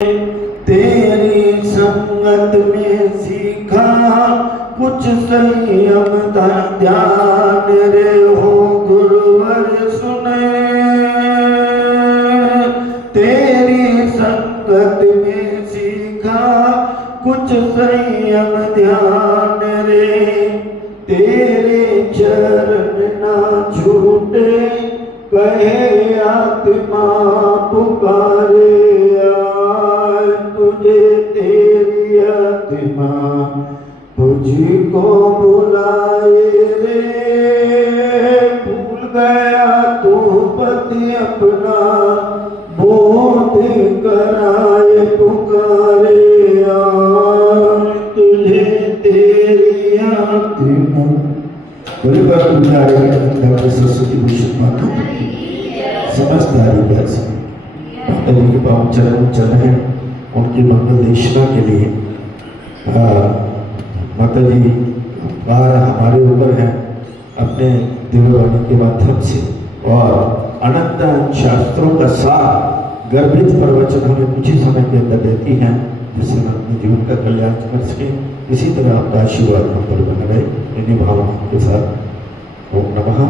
तेरी संगत में सीखा कुछ संयम ध्यान रे हो गुरुवर सुने। तेरी संगत में सीखा कुछ संयम ध्यान रे, तेरे चरण ना छूटे कहे आत्मा पुकारे। तुझे तेरी आत्मा तुझको बुलाए रे, भूल गया तू पति अपना बोध कराए पुकारे। तुझे तेरी आत्मा बड़े बार बुलाए। सरस्वती भूषण माता समस्त हरिभक्त से माता जी के पावन चरण चल रहे हैं। उनकी मंगल देशना के लिए माता जी बाहर हमारे ऊपर है अपने दिव्यवाणी के माध्यम से, और अनंत शास्त्रों का सार गर्भित प्रवचन हमें कुछ ही समय के अंदर देती हैं, जिससे हम अपने जीवन का कल्याण कर सकें। इसी तरह आपका आशीर्वाद हम पर बना रहे। इन्हीं भावनाओं के साथ ओम नमः।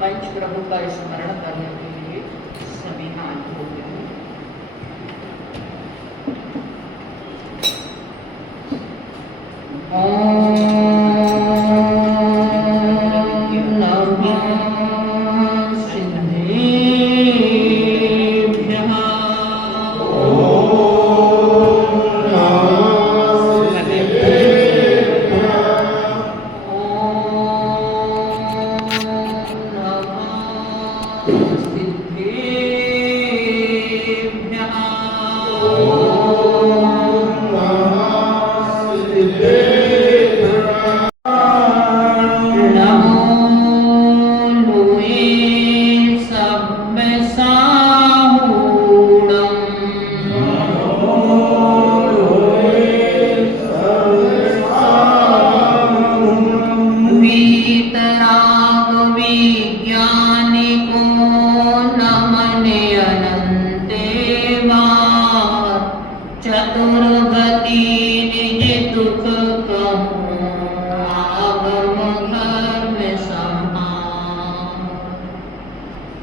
पंच प्रभु का स्मरण करने के लिए सभी हाथ हो गए।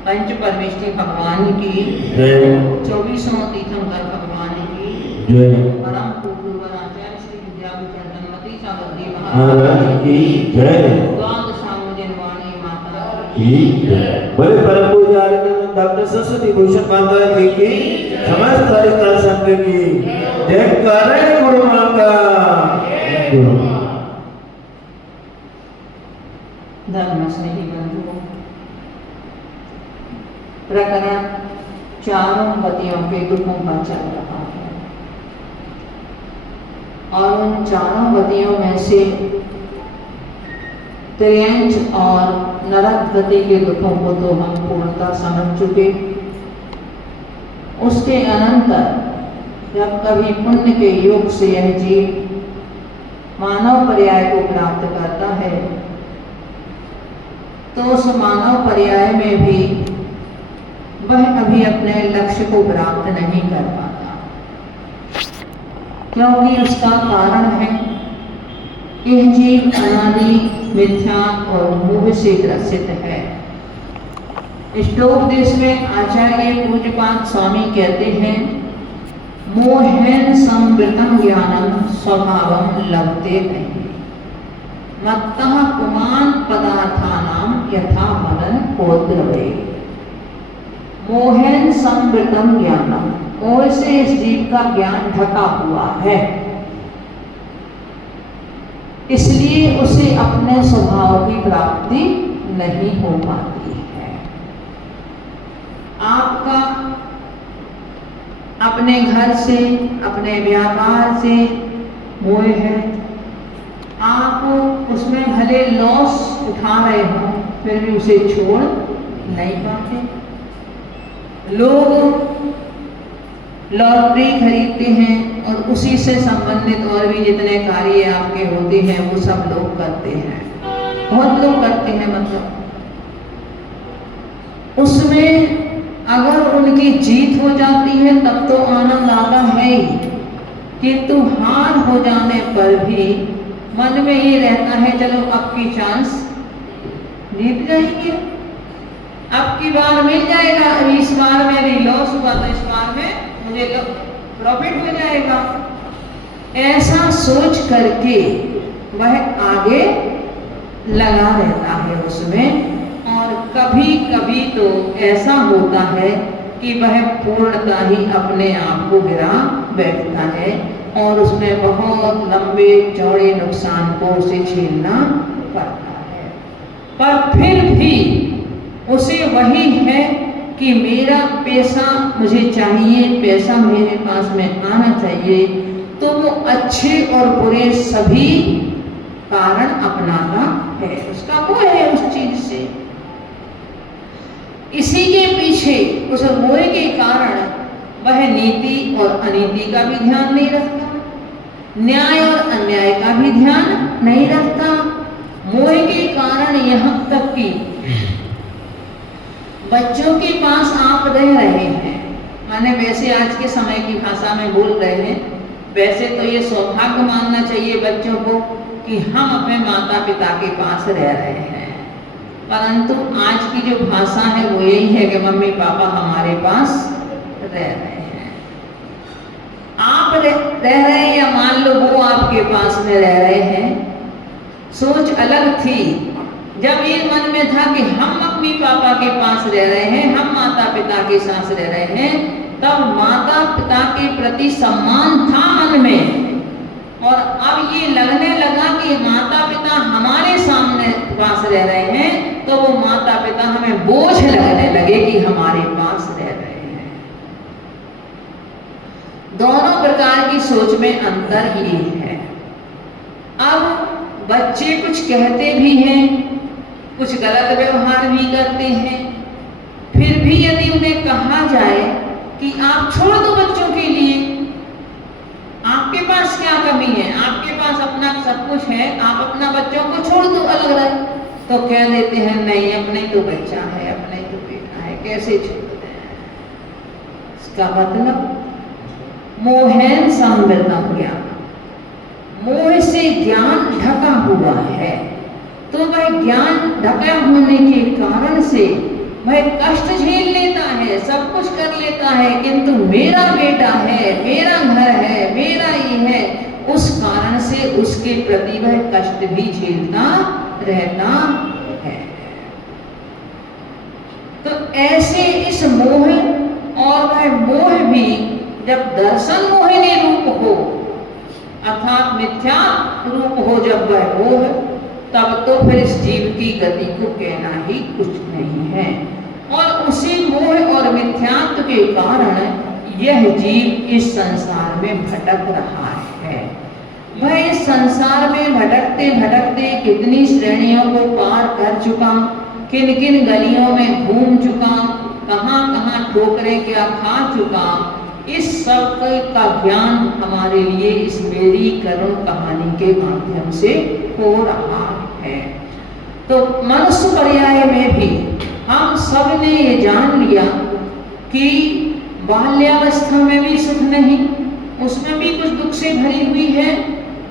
पंच परमेश्वरी भगवान की जय। 24वां तीर्थंकर भगवान की जय। परम पूज्य आचार्य श्री विद्याभूषण दंपति सागरदेव महाराज की जय। द्वादश सामवेद वाणी माता की जय। बड़े परम पूज्य आचार्य डॉक्टर सरस्वती भूषण माता जी की समस्त हरिकाल संघ की जय। करे गुरु माता धर्म स्नेही बंधुओं, प्रकरण चारों पतियों के दुखों का चल रहा है, और उन चारों पतियों में से त्रियंच और नरकगति के दुखों को तो हम पूर्णतः समझ चुके। उसके अनंतर जब कभी पुण्य के योग से यह जीव मानव पर्याय को प्राप्त करता है, तो उस मानव पर्याय में भी वह अभी अपने लक्ष्य को प्राप्त नहीं कर पाता, क्योंकि उसका कारण है यह जीव अनादि मिथ्या और मोह से ग्रसित है। श्लोकदेश में आचार्य पूज्यपाद स्वामी कहते हैं, मोहेन संवृतम ज्ञानम स्वभावम लभते नहीं, मत्तः पुमान पदार्थानाम यथा मदन कोद्रवे। मोहेन संवृतम ज्ञानम, मोह से इस जीव का ज्ञान ढका हुआ है, इसलिए उसे अपने स्वभाव की प्राप्ति नहीं हो पाती है। आपका अपने घर से, अपने व्यापार से मोह है, आप उसमें भले लॉस उठा रहे हो, फिर भी उसे छोड़ नहीं पाते। लोग लॉटरी खरीदते हैं और उसी से संबंधित और भी जितने कार्य आपके होते हैं वो सब लोग करते हैं, बहुत लोग करते हैं। मतलब उसमें अगर उनकी जीत हो जाती है तब तो आनंद आता है ही, किंतु हार हो जाने पर भी मन में ये रहता है चलो अब की चांस जीत जाएंगे, अब की बार मिल जाएगा, इस बार में भी लॉस हुआ तो इस बार में मुझे प्रॉफिट हो जाएगा। ऐसा सोच करके वह आगे लगा रहता है उसमें। और कभी कभी तो ऐसा होता है कि वह पूर्णता ही अपने आप को गिरा बैठता है और उसमें बहुत लंबे चौड़े नुकसान को उसे झेलना पड़ता है। पर फिर भी उसे वही है कि मेरा पैसा मुझे चाहिए, पैसा मेरे पास में आना चाहिए, तो वो अच्छे और बुरे सभी कारण अपनाता है, उसका वो है उस चीज से। इसी के पीछे उस मोह के कारण वह नीति और अनीति का भी ध्यान नहीं रखता, न्याय और अन्याय का भी ध्यान नहीं रखता। मोह के कारण यहाँ तक कि बच्चों के पास आप रह रहे हैं, माने वैसे आज के समय की भाषा में बोल रहे हैं, वैसे तो ये सौभाग्य मानना चाहिए बच्चों को कि हम अपने माता पिता के पास रह रहे हैं, परंतु आज की जो भाषा है वो यही है कि मम्मी पापा हमारे पास रह रहे हैं। आप रह रहे हैं या मान लो वो आपके पास में रह रहे हैं, सोच अलग थी। जब ये मन में था कि हम मम्मी पापा के पास रह रहे हैं, हम माता पिता के साथ रह रहे हैं, तब माता पिता के प्रति सम्मान था मन में। और अब ये लगने लगा कि माता पिता हमारे सामने पास रह रहे हैं, तो वो माता पिता हमें बोझ लगने लगे कि हमारे पास रह रहे हैं। दोनों प्रकार की सोच में अंतर ये है। अब बच्चे कुछ कहते भी हैं, कुछ गलत व्यवहार भी करते हैं, फिर भी यदि उन्हें कहा जाए कि आप छोड़ दो बच्चों के लिए, आपके पास क्या कमी है, आपके पास अपना सब कुछ है, आप अपना बच्चों को छोड़ दो अलग रहे, तो कह देते हैं नहीं अपने तो बच्चा है, अपने तो बेटा है, कैसे छोड़ दें। इसका मतलब मोहेन संवृतम ज्ञान, मोह से ज्ञान ढका हुआ है, तो वह ज्ञान ढका होने के कारण से वह कष्ट झेल लेता है, सब कुछ कर लेता है, किंतु मेरा बेटा है, मेरा घर है, मेरा ये है, उस कारण से उसके प्रति वह कष्ट भी झेलता रहता है। तो ऐसे इस मोह, और वह मोह भी जब दर्शन मोहिनी रूप हो अर्थात मिथ्या रूप हो जब वह मोह, तब तो फिर इस जीव की गति को कहना ही कुछ नहीं है। और उसी मोह और मिथ्यात्व के कारण यह जीव इस संसार में भटक रहा है। वह इस संसार में भटकते भटकते कितनी श्रेणियों को पार कर चुका, किन किन गलियों में घूम चुका, कहाँ कहाँ ठोकरें क्या खा चुका, इस सब का ज्ञान हमारे लिए इस मेरी करुण कहानी के माध्यम से हो रहा है। तो मनुष्य पर्याय में भी हम सब ने ये जान लिया कि बाल्यावस्था में भी सुख नहीं, उसमें भी कुछ दुख से भरी हुई है।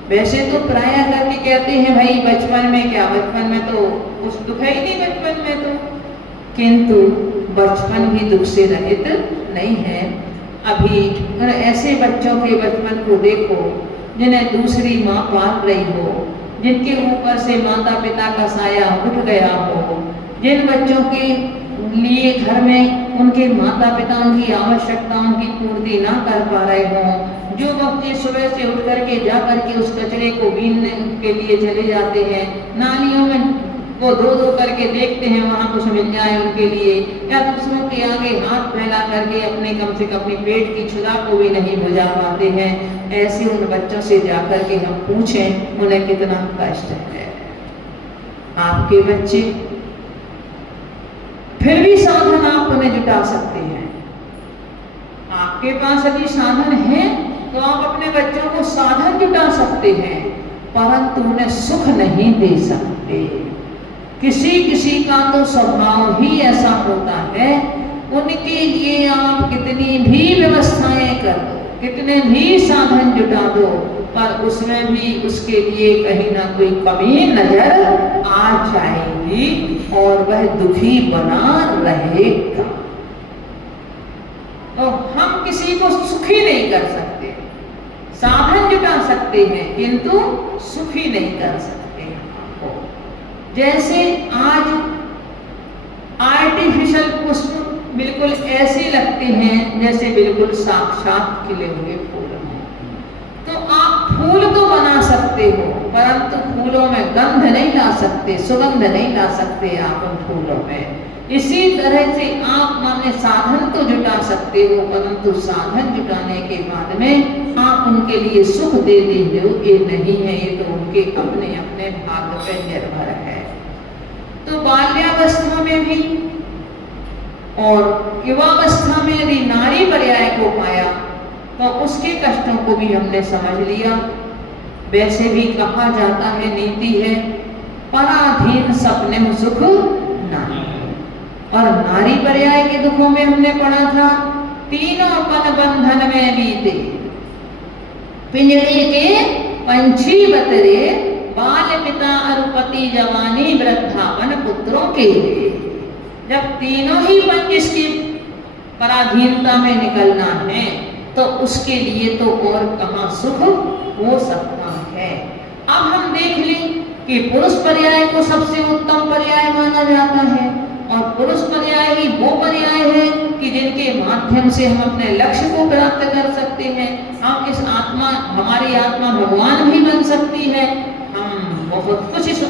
वैसे तो प्राय करके कहते हैं भाई बचपन में क्या, बचपन में तो कुछ दुख है ही नहीं बचपन में तो, किंतु बचपन भी दुख से रहित नहीं है। अभी ऐसे बच्चों के बचपन को देखो जिन्हें दूसरी माँ पाल रही हो, जिनके ऊपर से माता पिता का साया उठ गया हो, जिन बच्चों के लिए घर में उनके माता पिता उनकी आवश्यकताओं की पूर्ति ना कर पा रहे हों, जो बच्चे सुबह से उठ करके जा करके उस कचरे को बीनने के लिए चले जाते हैं, नालियों में वो धो धो करके देखते हैं वहाँ कुछ मिल जाए उनके लिए, या दूसरों के आगे हाथ फैला करके अपने कम से कम अपने पेट की क्षुधा को भी नहीं बुझा पाते हैं, ऐसे उन बच्चों से जाकर के हम पूछें उन्हें कितना कष्ट है। आपके बच्चे फिर भी साधन आप उन्हें जुटा सकते हैं, आपके पास यदि साधन है तो आप अपने बच्चों को साधन जुटा सकते हैं, परंतु उन्हें सुख नहीं दे सकते। किसी किसी का तो स्वभाव ही ऐसा होता है, उनके लिए आप कितनी भी व्यवस्थाएं कर दो, कितने भी साधन जुटा दो, पर उसमें भी उसके लिए कहीं ना कोई कमी नजर आ जाएगी और वह दुखी बना रहेगा। तो हम किसी को सुखी नहीं कर सकते, साधन जुटा सकते हैं किंतु सुखी नहीं कर सकते। जैसे आज आर्टिफिशियल पुष्प बिल्कुल ऐसे लगते हैं जैसे बिल्कुल साक्षात खिले हुए फूल हैं। तो आप फूल तो बना सकते हो, परंतु फूलों में गंध नहीं ला सकते, सुगंध नहीं ला सकते आप उन फूलों में। इसी तरह से आप माने साधन तो जुटा सकते हो, परंतु साधन जुटाने के बाद में आप उनके लिए सुख दे देते हो, ये नहीं है, ये तो उनके अपने अपने भाग्य पर निर्भर है। तो बाल्यावस्था में भी और युवावस्था में यदि नारी पर्याय को पाया तो उसके कष्टों को भी हमने समझ लिया। वैसे भी कहा जाता है, नीति है, पराधीन सपने में सुख नहीं। और नारी पर्याय के दुखों में हमने पढ़ा था, तीनों पन बंधन में बीते, पिंजरे के पंछी बतरे, बाल पिता अरुपति जवानी वृद्धापन पुत्रों के। जब तीनों ही पन जिसकी पराधीनता में निकलना है तो उसके लिए तो और कहाँ सुख हो सकता है। अब हम देख लें कि पुरुष पर्याय को सबसे उत्तम पर्याय माना जाता है, और पुरुष पर्याय ही वो पर्याय है कि जिनके माध्यम से हम अपने लक्ष्य को प्राप्त कर सकते हैं। हम इस आत्मा, हमारी आत्मा भगवान भी बन सकती है, हम बहुत कुछ इस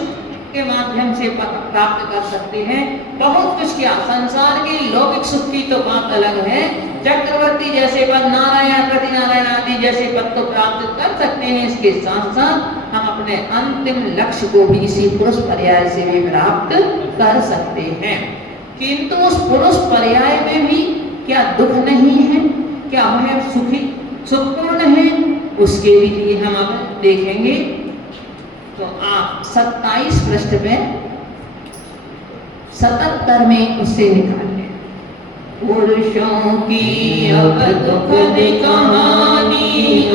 के माध्यम से प्राप्त कर सकते हैं। बहुत कुछ क्या, संसार के लौकिक सुख की तो बात अलग है, चक्रवर्ती जैसे पद, नारायण प्रतिनारायण आदि जैसे पद तो प्राप्त कर सकते हैं। इसके साथ साथ हम अपने अंतिम लक्ष्य को भी इसी पुरुष पर्याय से भी प्राप्त कर सकते हैं। किंतु उस पुरुष पर्याय में भी क्या दुख नहीं है, क्या वह सुखी सुखपूर्ण है, उसके भी लिए हम अब देखेंगे। तो आप 27 पृष्ठ पे 77 में उससे निकालें। पुरुषों की अब दुखद कहानी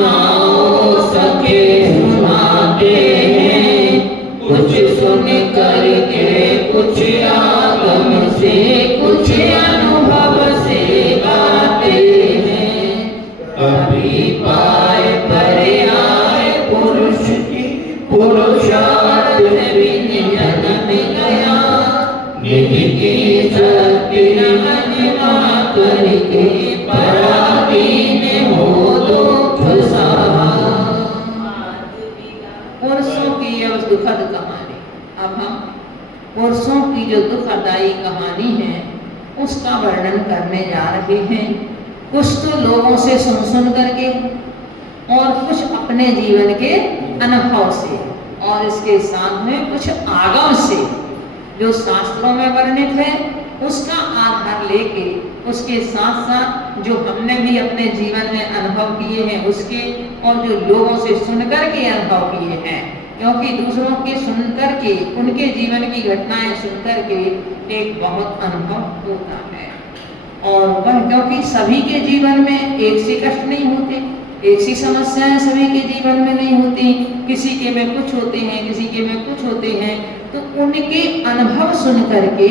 आओ सके सुनाते हैं, कुछ सुन करके कुछ आगम से कुछ अनुभव से गाते हैं। कभी पाए पर्याय पुरुष की पुरुषार्थ भी जन्म गया, निधि की शक्ति महिमा करके पराधीन हो दुख सहा। पुरुषों की यह दुखद कहानी, अब हम पुरुषों की जो दुखदायी कहानी है उसका वर्णन करने जा रहे हैं। कुछ तो लोगों से सुन करके और कुछ अपने जीवन के अनुभव से, और इसके साथ में कुछ आगम से जो शास्त्रों में वर्णित है उसका आधार लेके, उसके साथ साथ जो हमने भी अपने जीवन में अनुभव किए हैं उसके, और जो लोगों से सुनकर के अनुभव किए हैं। क्योंकि दूसरों के सुनकर के, उनके जीवन की घटनाएं सुनकर के एक बहुत अनुभव होता है। और वह क्योंकि सभी के जीवन में एक से कष्ट नहीं होते, एक सी समस्याएं सभी के जीवन में नहीं होती, किसी के में कुछ होते हैं, किसी के में कुछ होते हैं। तो उनके अनुभव सुन करके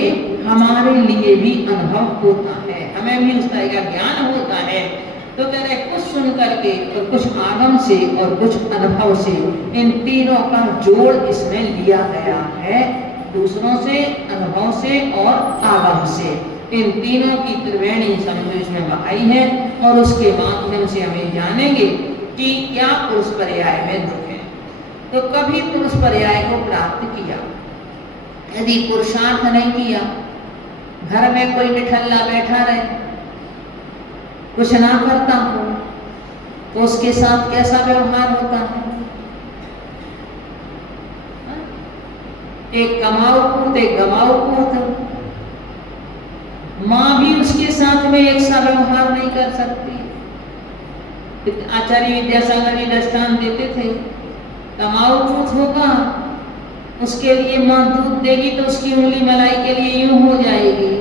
हमारे लिए भी अनुभव होता है, हमें भी उस तरह का ज्ञान होता है। तो कह रहे कुछ सुन करके और कुछ आगम से और कुछ अनुभव से, इन तीनों का जोड़ इसमें लिया गया है, दूसरों से, अनुभव से और आगम से। इन तीनों की त्रिवेणी समझ इसमें बहाई है, और उसके माध्यम से हमें जानेंगे कि क्या पुरुष पर्याय में दुख है। तो कभी पुरुष पर्याय को प्राप्त किया, यदि पुरुषार्थ नहीं किया, घर में कोई निठल्ला बैठा रहे, कुछ ना करता हो, तो उसके साथ कैसा व्यवहार होता है। एक कमाऊ पूत, एक गमाऊ पूत, माँ भी उसके साथ में एक सा व्यवहार नहीं कर सकती, आचार्य विद्यासागर जी दृष्टांत देते थे, तमाकू पूत होगा उसके लिए माँ दूध देगी तो उसकी उंगली मलाई के लिए यूं हो जाएगी,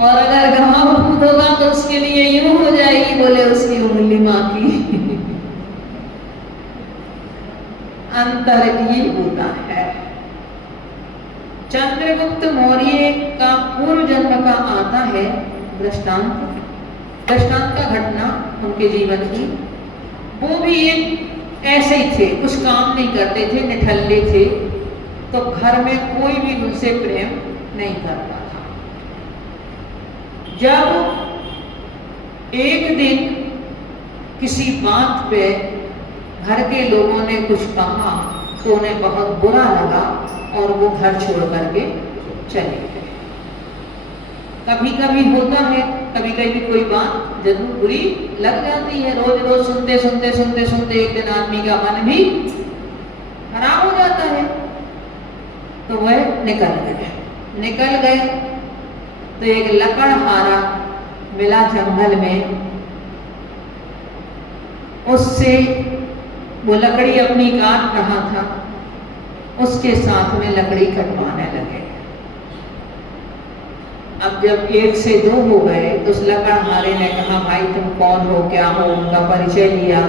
और अगर गंवार पूत होगा तो उसके लिए यूं हो जाएगी, बोले उसकी उंगली माँ की। अंतर ये होता है। चंद्रगुप्त मौर्य का पूर्व जन्म का आता है दृष्टांत का घटना उनके जीवन की। वो भी एक ऐसे ही थे, कुछ काम नहीं करते थे, निठल्ले थे, तो घर में कोई भी उनसे प्रेम नहीं करता था। जब एक दिन किसी बात पे घर के लोगों ने कुछ कहा तो उन्हें बहुत बुरा लगा और वो घर छोड़ करके चले गए। कभी कभी होता है, कभी कभी कोई बात जरूर बुरी लग जाती है। रोज रोज सुनते सुनते सुनते सुनते एक दिन आदमी का मन भी खराब हो जाता है, तो वह निकल गए तो एक लकड़हारा मिला जंगल में, उससे वो लकड़ी अपनी काट रहा था, उसके साथ में लकड़ी कटवाने लगे। अब जब 1 से 2 हो गए तो उस लकड़हारे ने कहा, भाई तुम कौन हो, क्या हो? उनका परिचय लिया।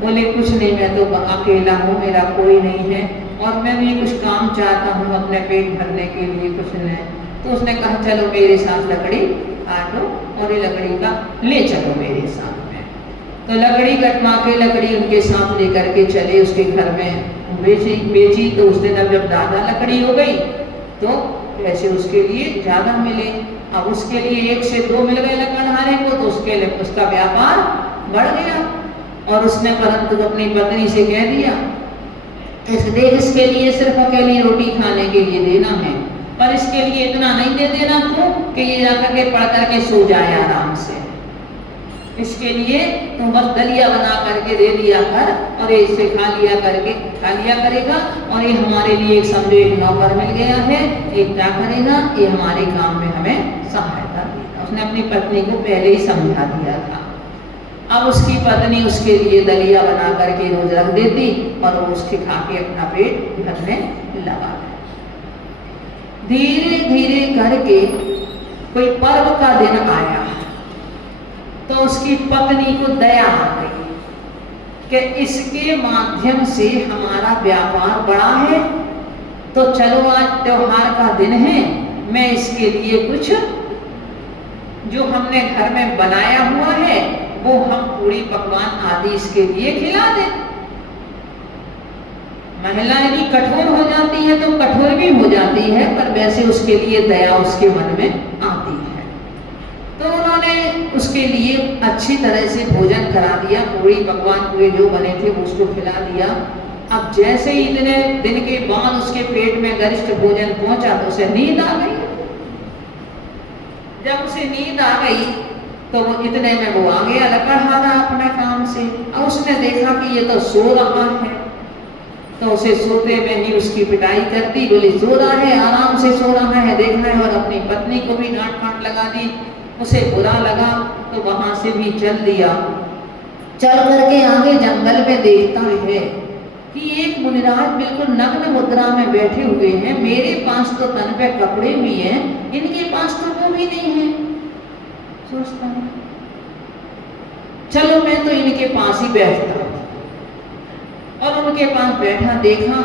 बोले कुछ नहीं, मैं तो अकेला हूँ, मेरा कोई नहीं है और मैं भी कुछ काम चाहता हूँ अपने पेट भरने के लिए, कुछ नहीं। तो उसने कहा चलो मेरे साथ लकड़ी काटो और ये लकड़ी का ले चलो मेरे साथ में। तो लकड़ी कटवा के लकड़ी उनके साथ लेकर के चले, उसके घर में बेची। तो उस दिन अब जब ज़्यादा लकड़ी हो गई तो पैसे उसके लिए ज़्यादा मिले। अब उसके लिए 1 से 2 मिल गए लकड़हारे को, तो उसके लिए उसका व्यापार बढ़ गया। और उसने परंतु अपनी पत्नी से कह दिया, इसके लिए सिर्फ अकेली रोटी खाने के लिए देना है, पर इसके लिए इतना नहीं दे देना क्यों कि ये जाकर के पढ़ करके सो जाए आराम से। इसके लिए तुम बस दलिया बना करके दे दिया कर और ये इसे खा लिया करेगा, और ये हमारे लिए एक समझो एक नौकर मिल गया है, एक क्या करेगा, ये हमारे काम में हमें सहायता देगा। उसने अपनी पत्नी को पहले ही समझा दिया था। अब उसकी पत्नी उसके लिए दलिया बना करके रोज रख देती और वो उसके खा के अपना पेट भरने लगा। धीरे धीरे करके कोई पर्व का दिन आया तो उसकी पत्नी को दया आ गई कि इसके माध्यम से हमारा व्यापार बढ़ा है, तो चलो आज त्योहार का दिन है, मैं इसके लिए कुछ जो हमने घर में बनाया हुआ है वो हम पूरी पकवान आदि इसके लिए खिला दें। महिला यदि कठोर हो जाती है तो कठोर भी हो जाती है, पर वैसे उसके लिए दया उसके मन में आती है। तो उन्होंने उसके लिए अच्छी तरह से भोजन करा दिया, पूरी पकवान पूरे जो बने थे वो उसको खिला दिया। अब जैसे ही इतने दिन के बाद उसके पेट में गरिष्ठ भोजन पहुंचा तो उसे नींद आ गई। जब उसे नींद आ गई तो वो इतने में वो आ गया लकड़हारा अपने काम से। और उसने देखा कि ये तो सो रहा है, तो उसे सोते में ही उसकी पिटाई करती, बोली सो रहा है, आराम से सो रहा है, देखना है। और अपनी पत्नी को भी डांट फाट लगा दी। उसे बुरा लगा तो वहां से भी चल दिया। चल करके आगे जंगल में देखता है कि एक मुनिराज बिल्कुल नग्न मुद्रा में बैठे हुए हैं। मेरे पास तो तन पे कपड़े भी हैं, इनके पास तो वो भी नहीं है। सोचता हूँ चलो मैं तो इनके पास ही बैठता हूँ। और उनके पास बैठा, देखा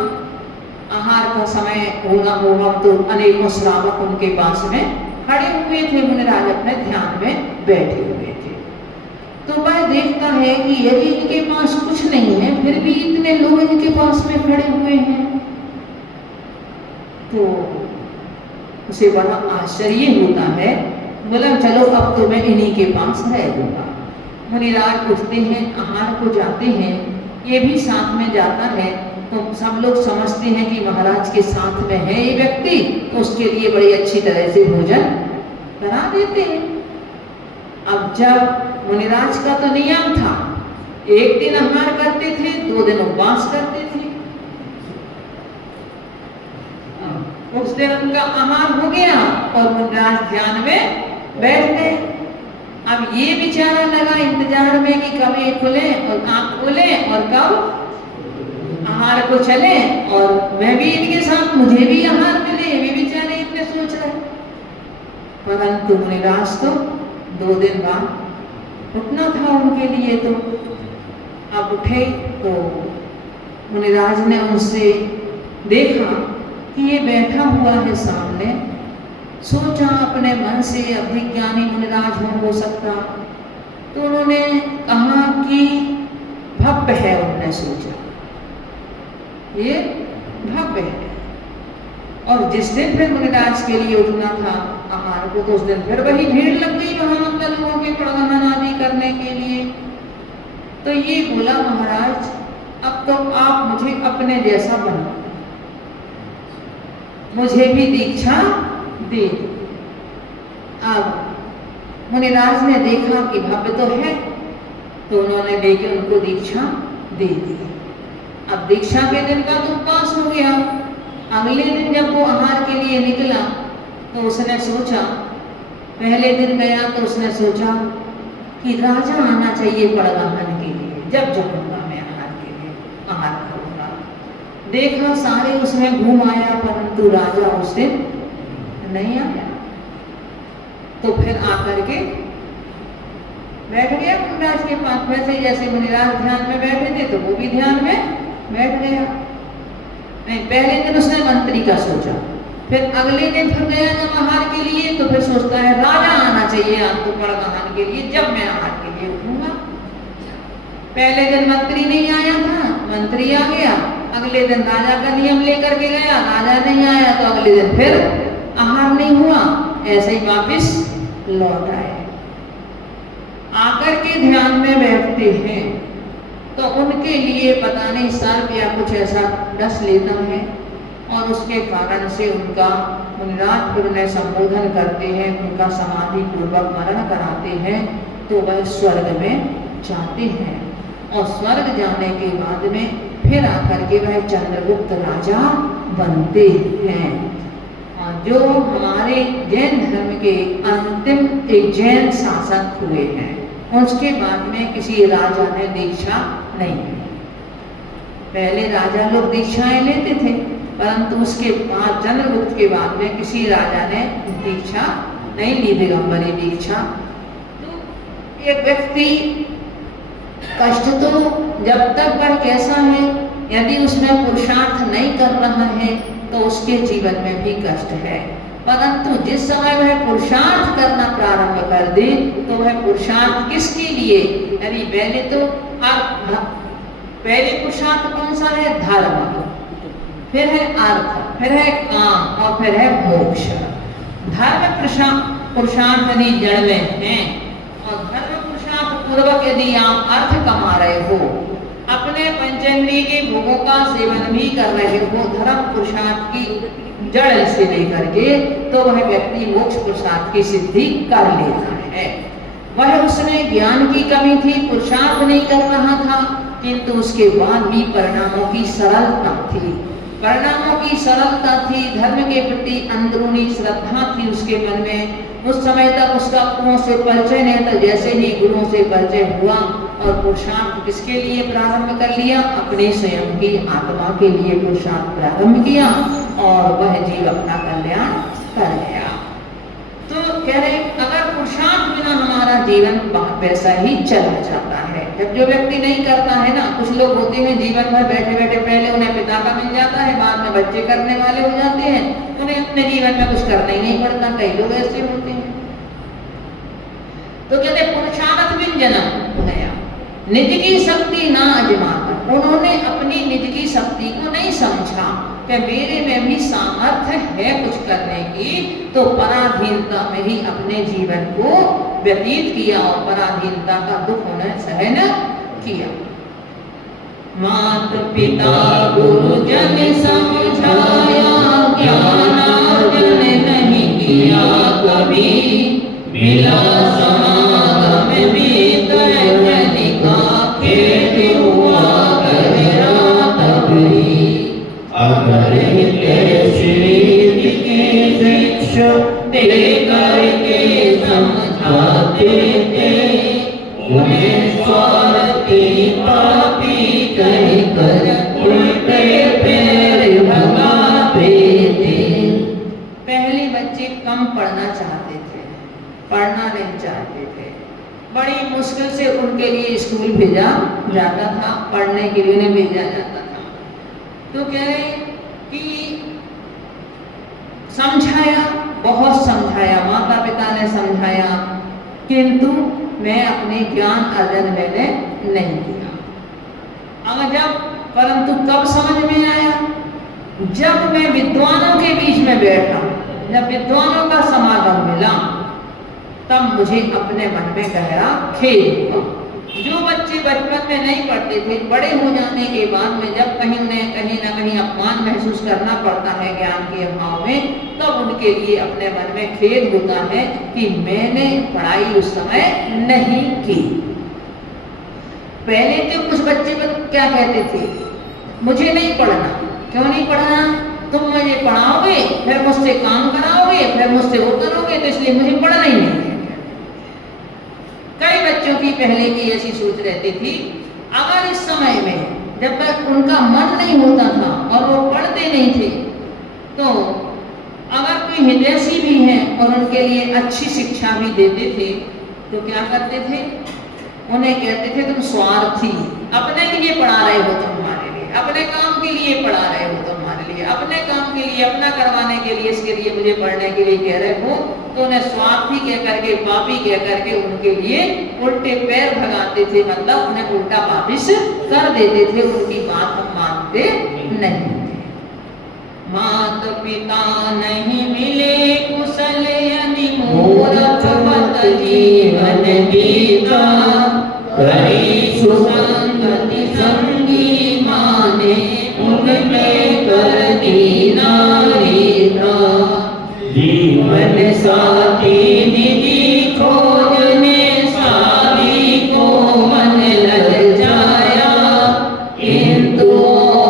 आहार का समय होगा तो अनेकों श्रावक उनके पास में खड़े हुए थे। मुनिराज अपने ध्यान में बैठे हुए थे। तो वह देखता है कि यदि इनके पास कुछ नहीं है फिर भी इतने लोग इनके पास में खड़े हुए हैं, तो उसे बड़ा आश्चर्य होता है। बोला चलो अब तो मैं इन्हीं के पास रह दूंगा। मुनिराज उठते हैं, आहार को जाते हैं, ये भी साथ में जाता है। तो सब लोग समझते हैं कि महाराज के साथ में है ये व्यक्ति, तो उसके लिए बड़ी अच्छी तरह से भोजन करा देते हैं। अब जब मुनिराज का तो नियम था, 1 दिन आहार करते थे, 2 दिन उपवास करते थे। उस दिन उनका आहार हो गया और मुनिराज ध्यान में बैठ गए। अब ये बेचारा लगा इंतजार में कि कब ये खुले और आँख खोले और कब आहार को चले और मैं भी इनके साथ, मुझे भी आहार मिले, ये भी बेचारे इतने सोच रहे। परंतु मुनिराज तो 2 दिन बाद उठना था उनके लिए, तो अब उठे तो मुनिराज ने उनसे देखा कि ये बैठा हुआ है सामने। सोचा अपने मन से, अभिज्ञानी मुनिराज हो सकता, तो उन्होंने कहा कि भव्य है। उन्होंने सोचा ये भव्य है। और जिस दिन फिर मुनिराज के लिए उठना था आहार को, तो उस दिन फिर वही भीड़ लग गई महामंत्र लोगों के प्रगमन आदि करने के लिए। तो ये बोला, महाराज अब तो आप मुझे अपने जैसा बना, मुझे भी दीक्षा दे। अब मुनिराज ने देखा कि भव्य तो है, तो उन्होंने लेके उनको दीक्षा दे दी। अब दीक्षा के दिन का तो पास हो गया। अगले दिन जब वो आहार के लिए निकला तो उसने सोचा, पहले दिन गया तो उसने सोचा कि राजा आना चाहिए पड़गमन के लिए, जब जाऊंगा मैं आहार के लिए, आहार करूंगा। देखा सारे उसमें घूम आया, परंतु राजा उस दिन नहीं आया। तो फिर आकर के बैठ गया मुनिराज के पास। वैसे जैसे मुनिराज ध्यान में बैठे थे तो वो भी ध्यान में बैठ गया। नहीं, पहले दिन उसने मंत्री का सोचा, फिर अगले दिन फिर गया जब आहार के लिए, तो फिर सोचता है राजा आना चाहिए आपको पड़गमन के लिए, जब मैं आहार के लिए उठूंगा। पहले दिन मंत्री नहीं आया था, मंत्री आ गया। अगले दिन राजा का नियम लेकर के गया, राजा नहीं आया, तो अगले दिन फिर आहार नहीं हुआ। ऐसे ही वापिस लौट आए। आकर के ध्यान में बैठते हैं तो उनके लिए पता नहीं सर्प या कुछ ऐसा डस लेता है, और उसके कारण से उनका मुनिराज फिर उन्हें संबोधन करते हैं, उनका समाधि पूर्वक मरण कराते हैं, तो वह स्वर्ग में जाते हैं। और स्वर्ग जाने के बाद में फिर आकर के वह चंद्रगुप्त राजा बनते हैं। और जो हमारे जैन धर्म के अंतिम एक जैन शासक हुए हैं, उसके बाद में किसी राजा ने दीक्षा नहीं ली। पहले राजा लोग दीक्षाएं लेते थे, परंतु उसके बाद चंद्रगुप्त के बाद में किसी राजा ने दीक्षा नहीं ली, दिगंबरी दीक्षा। तो एक व्यक्ति कष्ट तो जब तक वह कैसा है, यदि उसमें पुरुषार्थ नहीं कर रहा है तो उसके जीवन में भी कष्ट है। परंतु जिस समय वह पुरुषार्थ करना प्रारंभ कर दे तो वह पुरुषार्थ किसके लिए, यानी पहले पुरुषार्थ कौन सा है, धर्म, फिर है अर्थ, फिर है काम, और फिर है मोक्ष। धर्म पुरुषार्थ यदि जड़ में है, और धर्म पुरुषार्थ पूर्वक यदि आप अर्थ कमा रहे हो, अपने पंचेंद्रिय के भोगों का सेवन भी कर रहे हो धर्म पुरुषार्थ की जड़ से लेकर के, तो वह व्यक्ति मोक्ष पुरुषार्थ की सिद्धि कर लेता है। वह उसमें ज्ञान की कमी थी, पुरुषार्थ नहीं कर रहा था, किंतु उसके बाद भी परिणामों की सरलता थी, परिणामों की सरलता थी, धर्म के प्रति अंदरूनी श्रद्धा थी उसके मन में। उस समय तक उसका गुरुओं से परिचय नहीं था, जैसे ही गुरुओं से परिचय हुआ और पुरुषार्थ किसके लिए प्रारंभ कर लिया, अपने स्वयं की आत्मा के लिए पुरुषार्थ प्रारंभ किया, और वह जीव अपना कल्याण कर गया। तो कह रहे अगर पुरुषार्थ बिना हमारा जीवन वैसा ही चला जाता है। जब जो व्यक्ति नहीं करता है ना, कुछ लोग होते हैं जीवन भर बैठे बैठे पहले उन्हें पिता का मिल जाता है, बाद में बच्चे करने वाले हो जाते हैं, उन्हें अपने जीवन में कुछ करना ही नहीं पड़ता। कई लोग ऐसे होते हैं। तो कहते पुरुषार्थ बिन जन्म भया, निज की शक्ति ना आजमाकर, उन्होंने अपनी निज की शक्ति को नहीं समझा कि मेरे में भी सामर्थ्य है कुछ करने की, तो पराधीनता में ही अपने जीवन को व्यतीत किया और पराधीनता का दुख उन्हें सहन किया। मात पिता गुरुजन समझाया, ज्ञानार्जन नहीं किया कभी, मिला समागम में तनिका खेद हुआ गहरा तभी। अगर श्री के शिक्षा दे करके समझाते हमें स्वार्थी पापी कहकर उल्टे पैर भगाते थे। पहले बच्चे कम पढ़ना चाहते थे, पढ़ना नहीं चाहते थे, बड़ी मुश्किल से उनके लिए स्कूल भेजा जाता था, पढ़ने के लिए उन्हें भेजा जाता था। तो कह रहे कि समझाया, बहुत समझाया, माता पिता ने समझाया, किंतु मैं अपने ज्ञान अर्जन मैंने नहीं किया। परंतु कब समझ में आया? जब मैं विद्वानों के बीच में बैठा, जब विद्वानों का समागम मिला, तब मुझे अपने मन में गहरा खेद हुआ। जो बच्चे बचपन में नहीं पढ़ते थे, बड़े हो जाने के बाद में जब कहीं उन्हें कहीं ना कहीं अपमान महसूस करना पड़ता है ज्ञान के अभाव में, तब उनके लिए अपने मन में खेद होता है कि मैंने पढ़ाई उस समय नहीं की। पहले तो कुछ बच्चे क्या कहते थे, मुझे नहीं पढ़ना। क्यों नहीं पढ़ना? तुम मुझे पढ़ाओगे, फिर मुझसे काम कराओगे, फिर मुझसे वो करोगे, तो इसलिए मुझे पढ़ना ही नहीं है। कई बच्चों की पहले की ऐसी सोच रहती थी। अगर इस समय में जब तक उनका मन नहीं होता था और वो पढ़ते नहीं थे, तो अगर कोई हितैषी भी है और उनके लिए अच्छी शिक्षा भी देते थे, तो क्या करते थे? उन्हें कहते थे तुम स्वार्थी, अपने लिए पढ़ा रहे हो, तुम्हारे लिए, अपने काम के लिए पढ़ा रहे हो, तुम्हारे लिए, अपने काम के लिए, अपना करवाने के लिए, इसके लिए मुझे पढ़ने के लिए कह रहे हो। तो उन्हें स्वार्थी कह करके, पापी कह करके उनके लिए उल्टे पैर भगाते थे, मतलब उन्हें उल्टा वापिस कर देते थे, उनकी बात हम मानते नहीं थे। माता पिता नहीं मिले कुशल यदि मूर्ख मत जीवन बीता, करी सुसंगति संगी माने उनमें कर दीना रीता, जीवन साथी निधि खोजने सारी को मन ललचाया, किंतु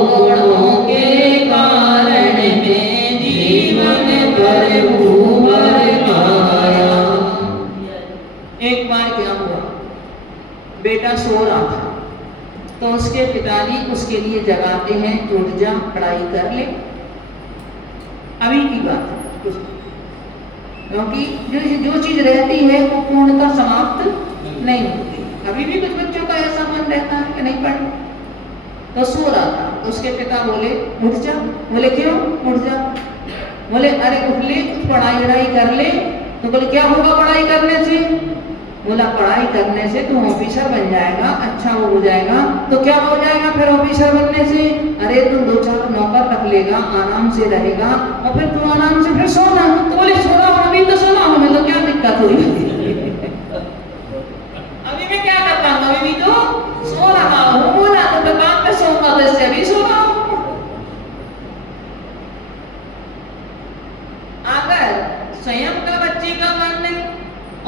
गुणों के कारण में जीवन भर भूवर पाया। एक बार क्या हुआ, बेटा सो रहा था, तो उसके पिताजी उसके लिए जगाते हैं, उठ जा, पढ़ाई कर ले। अभी की बात है, क्योंकि जो चीज रहती है वो पूर्णतः समाप्त नहीं होती। अभी भी कुछ बच्चों का ऐसा मन रहता है कि नहीं पढ़, तो सो रहा था, तो उसके पिता बोले उठ जा। बोले क्यों उठ जा? बोले अरे उठ ले, कुछ पढ़ाई वढ़ाई कर ले। तो बोले क्या होगा पढ़ाई करने से? बोला पढ़ाई करने से तुम ऑफिसर बन जाएगा, अच्छा वो हो जाएगा। तो क्या हो जाएगा फिर ऑफिसर बनने से? अरे तुम 2-4 नौकर रख लेगा, आराम से रहेगा, और फिर तुम आराम से फिर सोना। तो बोले सो रहा हूँ, अभी तो सोना हूँ मैं, तो क्या दिक्कत हुई? अभी मैं क्या कर पाऊंगा, अभी तो सो रहा हूँ। बोला तो मैं काम पे सोऊंगा, तो इससे अभी सो रहा हूँ। अगर स्वयं का बच्चे का मन नहीं,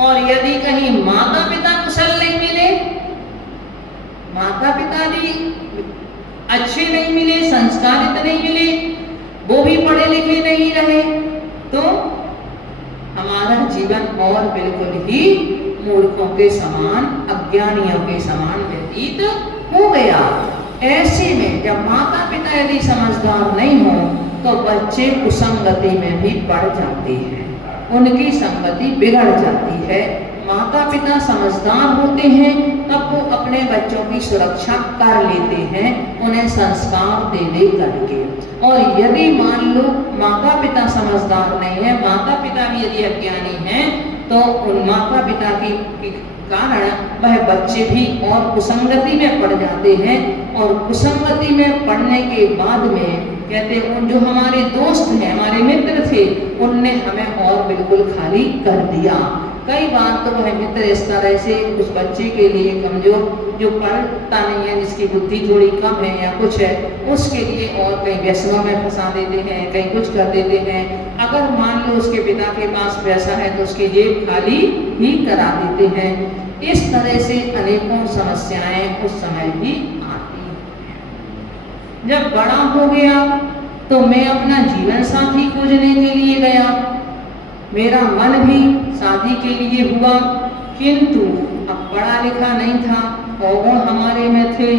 और यदि कहीं माता पिता कुशल नहीं मिले, माता पिता भी अच्छे नहीं मिले, संस्कारित नहीं मिले, वो भी पढ़े लिखे नहीं रहे, तो हमारा जीवन और बिल्कुल ही मूर्खों के समान, अज्ञानियों के समान व्यतीत हो गया। ऐसे में जब माता पिता यदि समझदार नहीं हो, तो बच्चे कुसंगति में भी पड़ जाते हैं, उनकी संगति बिगड़ जाती है। माता पिता समझदार होते हैं, तब वो अपने बच्चों की सुरक्षा कर लेते हैं, उन्हें संस्कार दे करके। और यदि मान लो माता पिता समझदार नहीं है, माता पिता भी यदि अज्ञानी हैं, तो उन माता पिता की कारण वह बच्चे भी और कुसंगति में पड़ जाते हैं। और कुसंगति में पड़ने के बाद में कहते हैं जो हमारे दोस्त हैं, हमारे मित्र थे, उनने हमें और बिल्कुल खाली कर दिया। कई बार तो वह मित्र इस तरह से उस बच्चे के लिए कमजोर, जो पढ़ता नहीं है, जिसकी बुद्धि थोड़ी कम है या कुछ है, उसके लिए और कई व्यसनों में फंसा देते हैं, कई कुछ कर देते हैं। अगर मान लो उसके पिता के पास पैसा है, तो उसकी जेब खाली ही करा देते हैं। इस तरह से अनेकों समस्याएं उस समय भी आती हैं। जब बड़ा हो गया तो मैं अपना जीवन साथी खोजने के लिए गया, मेरा मन भी शादी के लिए हुआ, किंतु अब पढ़ा लिखा नहीं था और वो हमारे में थे,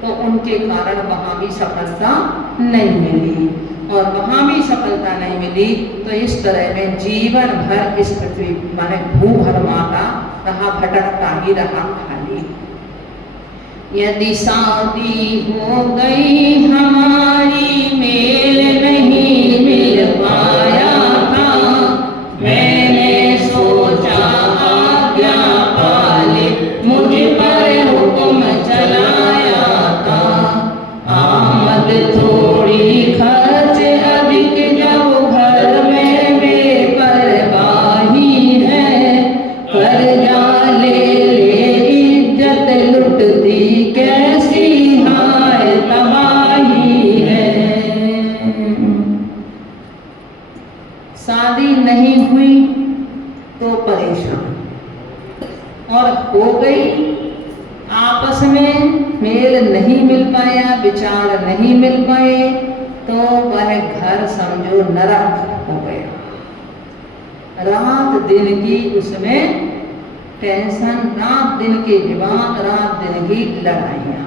तो उनके कारण वहाँ भी सफलता नहीं मिली, और वहाँ भी सफलता नहीं मिली। तो इस तरह में जीवन भर इस पृथ्वी माने भूभर माता रहा, भटकता ही रहा खाली। यदि शादी हो गई हमारी, मेल नहीं मिल पाया था, मैंने सोचा आज्ञा पाले, मुझ पर हुक्म चलाया था। आमद थोड़ी खर्च अधिक, जब घर में बेपरवाही है, कर्जा ले इज्जत लुटती कैसी हाय तबाही है। शादी नहीं हुई तो परेशान, और हो गई आपस में मेल नहीं मिल पाया, विचार नहीं मिल पाए, तो वह घर समझो नरक हो गया। रात दिन की उसमें टेंशन, रात दिन के विवाद, रात दिन की लड़ाइयाँ।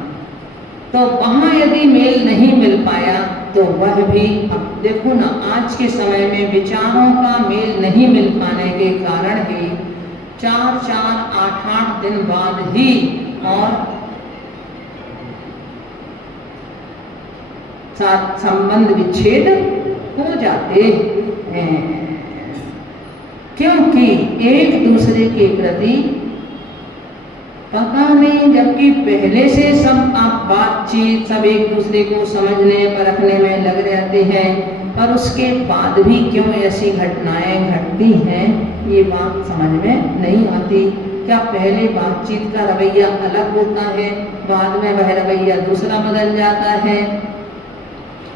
तो वहाँ यदि मेल नहीं मिल पाया तो वह भी, अब देखो ना, आज के समय में विचारों का मेल नहीं मिल पाने के कारण ही 4-4, 8-8 दिन बाद ही और साथ संबंध विच्छेद हो जाते हैं, क्योंकि एक दूसरे के प्रति पता नहीं, जबकि पहले से सब आप बातचीत, सब एक दूसरे को समझने परखने में लग रहते हैं, पर उसके बाद भी क्यों ऐसी घटनाएं घटती हैं, ये बात समझ में नहीं आती। क्या पहले बातचीत का रवैया अलग होता है, बाद में वह रवैया दूसरा बदल जाता है?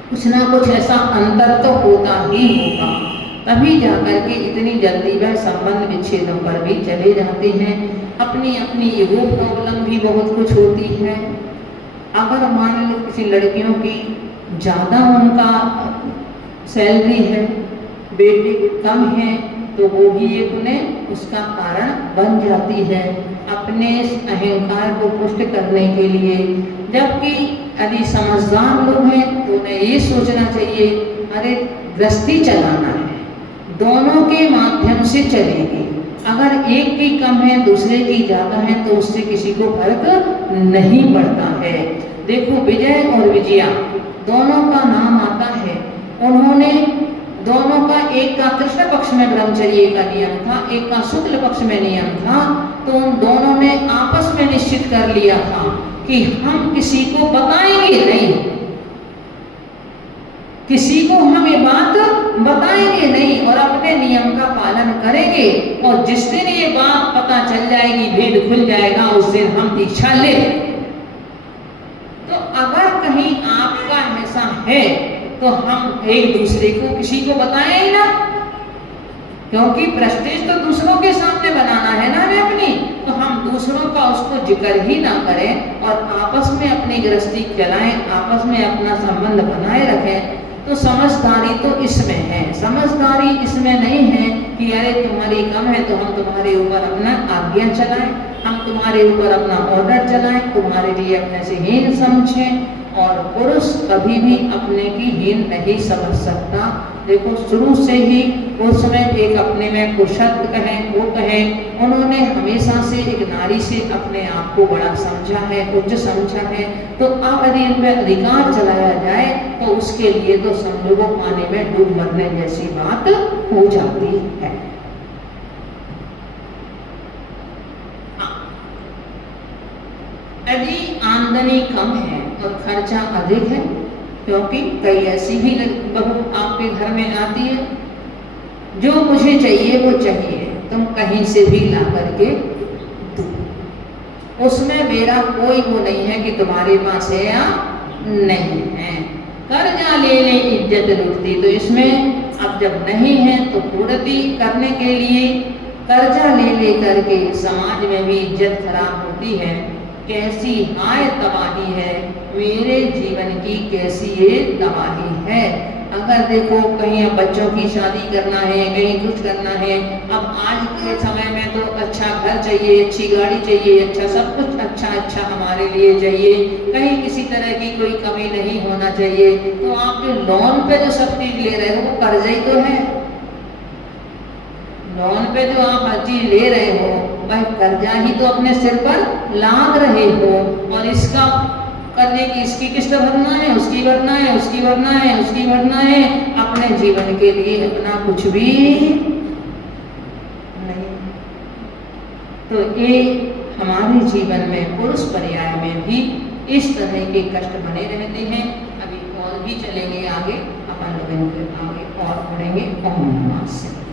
कुछ ना कुछ ऐसा अंतर तो होता ही होगा, तभी जाकर के इतनी जल्दी वह संबंध विच्छेदों पर भी चले जाते हैं। अपनी अपनी ईगो प्रॉब्लम भी बहुत कुछ होती है। अगर मान लो किसी लड़कियों की ज़्यादा उनका सैलरी है, बेटे कम है, तो वो भी एक उन्हें उसका कारण बन जाती है अपने अहंकार को पुष्ट करने के लिए। जबकि यदि समझदार लोग हैं तो उन्हें ये सोचना चाहिए, अरे गृहस्थी चलाना है, दोनों के माध्यम से चलेगी। अगर एक की कम है दूसरे की ज़्यादा है तो उससे किसी को फर्क नहीं पड़ता है। देखो, विजय और विजया दोनों का नाम आता है, उन्होंने दोनों का, एक का कृष्ण पक्ष में ब्रह्मचर्य का नियम था, एक का शुक्ल पक्ष में नियम था, तो उन दोनों ने आपस में निश्चित कर लिया था कि हम किसी को बताएंगे नहीं, किसी को हम ये बात बताएंगे नहीं और अपने नियम का पालन करेंगे। और जिस दिन ये बात पता चल जाएगी, भेद खुल जाएगा, उस दिन हम दीक्षा ले। तो अगर कहीं आपका ऐसा है तो हम एक दूसरे को किसी को बताएं ही ना, क्योंकि प्रेस्टीज तो दूसरों के सामने बनाना है ना हमें अपनी, तो हम दूसरों का उसको जिक्र ही ना करें और आपस में अपनी गृहस्थी चलाएं, आपस में अपना संबंध बनाए रखें। तो समझदारी तो इसमें है, समझदारी इसमें नहीं है कि अरे तुम्हारी कम है तो हम तुम्हारे ऊपर अपना आज्ञा चलाएं, हम तुम्हारे ऊपर अपना ऑर्डर चलाएं, तुम्हारे लिए अपने से हीन समझें। और पुरुष कभी भी अपने की हीन नहीं समझ सकता। देखो, शुरू से ही उसमें एक अपने में कुशत्व कहें, वो कहें, उन्होंने हमेशा से एक नारी से अपने आप को बड़ा समझा है, उच्च समझा है। तो अब यदि इनमें अधिकार चलाया जाए तो उसके लिए तो समझो वो पानी में डूब मरने जैसी बात हो जाती है। यदि आमदनी कम है और खर्चा अधिक है, क्योंकि कई ऐसी भी बहू आपके घर में आती है, जो मुझे चाहिए वो चाहिए, तुम कहीं से भी ला करके दो, उसमें मेरा कोई वो नहीं है कि तुम्हारे पास है या नहीं है। कर्जा ले ले इज्जत लुटती, तो इसमें अब जब नहीं है तो पूर्ति करने के लिए कर्जा ले करके समाज में भी इज्जत खराब होती है। कैसी हाय तबाही है, मेरे जीवन की कैसी ये तबाही है। अगर देखो कहीं अब बच्चों की शादी करना है, कहीं कुछ करना है, अब आज के समय में तो अच्छा घर चाहिए, अच्छी गाड़ी चाहिए, अच्छा सब कुछ अच्छा हमारे लिए चाहिए, कहीं किसी तरह की कोई कमी नहीं होना चाहिए। तो आप जो लोन पे जो सब चीज ले रहे हो वो कर्जा ही तो है। लोन पे जो आप हर चीज ले रहे हो वह कर्जा ही तो अपने सिर पर लाद रहे हो, और इसका करने की इसकी किस्त भरना है, उसकी भरना है, उसकी भरना है, उसकी भरना है, अपने जीवन के लिए अपना कुछ भी नहीं। तो ये हमारे जीवन में पुरुष पर्याय में भी इस तरह के कष्ट बने रहते हैं। अभी और भी चलेंगे आगे, अपन लोग आगे और पढ़ेंगे। ओम नमः शिवाय।